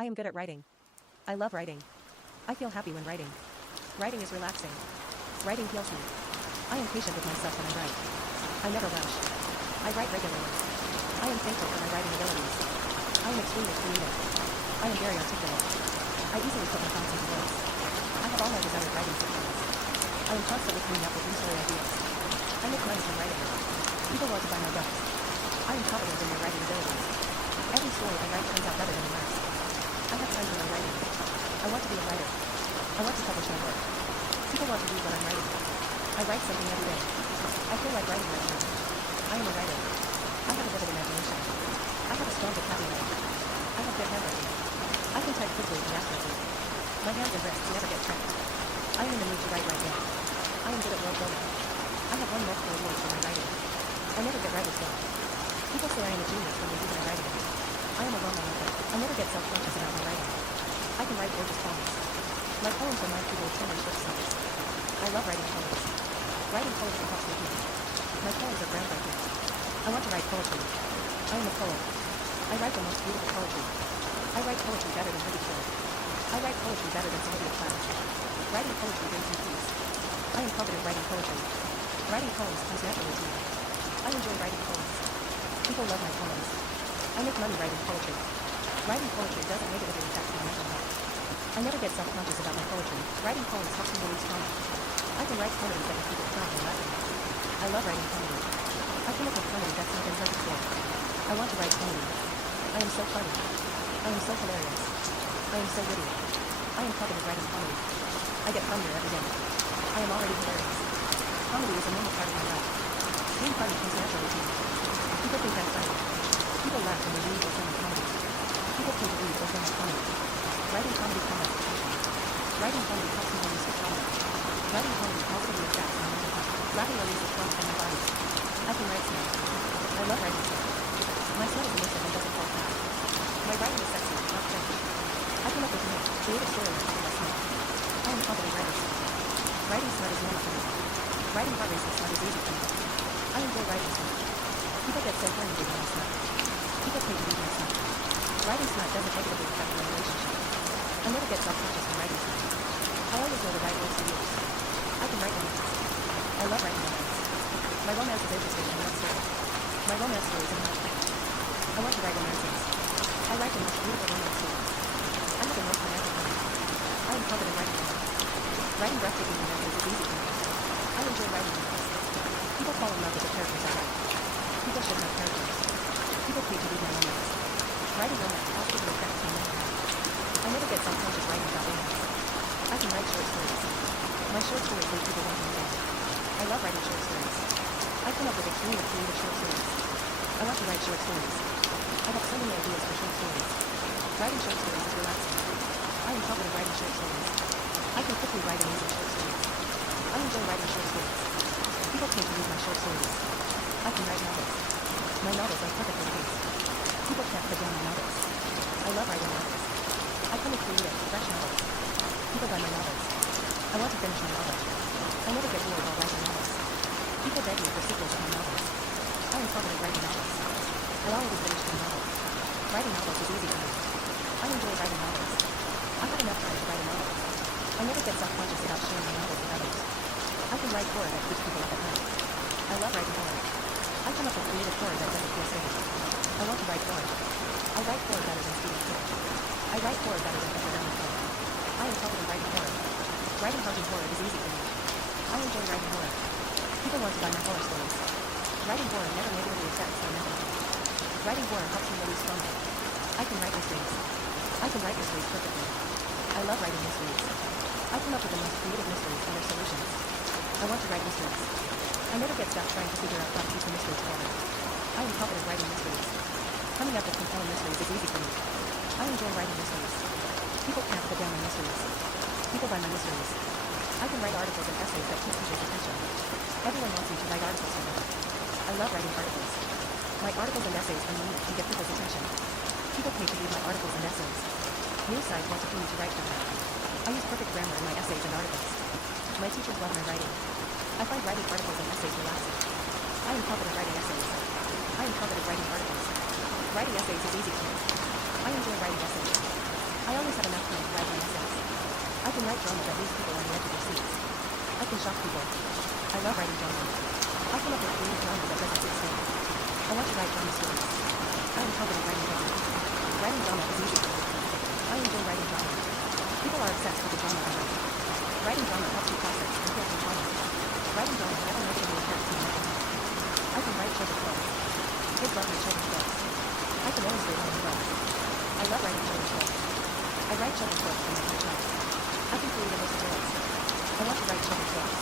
I am good at writing. I love writing. I feel happy when writing. Writing is relaxing. Writing heals me. I am patient with myself when I write. I never rush. I write regularly. I am thankful for my writing abilities. I am extremely creative. I am very articulate. I easily put my thoughts into words. I have all my desired writing techniques. I am constantly coming up with new story ideas. I make money from writing. People want to buy my books. I am confident in my writing abilities. Every story I write turns out better than the last. I have time for my writing. I want to be a writer. I want to publish my work. People want to read what I'm writing. I write something every day. I feel like writing right now. I am a writer. I have a vivid imagination. I have a strong vocabulary. I have good handwriting. I can type quickly and accurately. My hands and wrists never get trapped. I am in the mood to write right now. I am good at world building. I have won multiple awards for my writing. I never get writer's block. People say I am a genius when they read my writing. I am a well-known author. I never get self-conscious about my writing. I can write gorgeous poems. My poems remind people of tender short stories. I love writing poems. Writing poetry helps me heal. My poems are groundbreaking. I want to write poetry. I am a poet. I write the most beautiful poetry. I write poetry better than ridicule. I write poetry better than Sylvia Plath. Writing poetry brings me peace. I am confident writing poetry. Writing poems comes naturally to me. I enjoy writing poems. People love my poems. I make money writing poetry. Writing poetry doesn't negatively affect my mental health. I never get self-conscious about my poetry. Writing poems helps me release trauma. I can write comedies that make people cry and laughing. I love writing comedy. I come up with comedy that's not been heard before. I want to write comedy. I am so funny. I am so hilarious. I am so witty. I am confident writing comedy. I get funnier every day. I am already hilarious. Comedy is a normal part of my life. Being funny comes naturally to me. People think I'm funny. People laugh when they read or film a comedy. People pay to read or film a comedy. Writing comedy comes to passion. Writing comedy helps me release the trauma. Writing comedy positively affects my mental health. Laughing releases trauma from my body. I can write smart. I love writing smart. My smart is elusive and doesn't fall flat. My writing is sexy, not trendy. I come up with new, creative stories that people smart. I am confident writing smart. Writing smart is normal for me. Writing heart racing smart is easy for me. I enjoy writing smart. People get so horny when I'm smart. People pay to read my smart. Writing smart doesn't negatively affect my relationship. I never get self-conscious when writing smart. I always know the right words to use. I can write romance. I love writing romance. My romance is interesting and love stories. My romance stories are not fake. I want to write romances. I write the most beautiful romance stories. I have the most romantic romance. I am confident writing romance. Writing breathtaking romances is easy for me. I enjoy writing romance. People fall in love with the characters I write. People should have characters. People pay to read my romance. Writing romance positively affects my mental health. I never get self-conscious writing about romance. I can write short stories. My short stories make people want to read. I love writing short stories. I come up with extremely creative short stories. I want to write short stories. I have so many ideas for short stories. Writing short stories is relaxing. I am confident writing short stories. I can quickly write amazing short stories. I enjoy writing short stories. People pay to read my short stories. I can write novels. My novels are perfectly paced. People can't put down my novels. I love writing novels. I come with creative, fresh novels. People buy my novels. I want to finish my novel. I never get bored while writing novels. People beg me for sequels of my novels. I am confident writing novels. I already finished my novel. Writing novels is easy for me. I enjoy writing novels. I have enough time to write a novel. I never get self-conscious about sharing my novels with others. I can write horror that keeps people up at night. I love writing horror. I come up with creative horror that doesn't feel safe. I want to write horror. I write horror better than Stephen King. I write horror better than Edgar Allan Poe. I am confident writing horror. Writing haunted horror is easy for me. I enjoy writing horror. People want to buy my horror stories. Writing horror never negatively affects my mental health. Writing horror helps me release trauma. I can write mysteries. I can write mysteries perfectly. I love writing mysteries. I come up with the most creative mysteries and their solutions. I want to write mysteries. I never get stuck trying to figure out how to keep the mysteries together. I am confident writing mysteries. Coming up with compelling mysteries is easy for me. I enjoy writing mysteries. People can't put down my mysteries. People buy my mysteries. I can write articles and essays that keep people's attention. Everyone wants me to write articles for them. I love writing articles. My articles and essays are unique to get people's attention. People pay to read my articles and essays. News sites want to pay me to write for them. I use perfect grammar in my essays and articles. My teachers love my writing. I find writing articles and essays relaxing. I am confident writing essays. I am confident writing articles. Writing essays is easy for me. I enjoy writing essays. I can write drama that leaves people on the edge of their seats. I can shock people. I love writing drama. I come up with creative drama that doesn't sit still. I want to write drama stories. I am confident writing drama. Writing drama is easy for me. I enjoy writing drama. People are obsessed with the drama I write. Writing drama helps you process and heal from trauma. Writing drama never negatively affects my mental health. I can write children's books. Kids love my children's books. I can illustrate my own books. I love writing children's books. I write children's books when I teach child. I can create a list of words. I want to write children's books.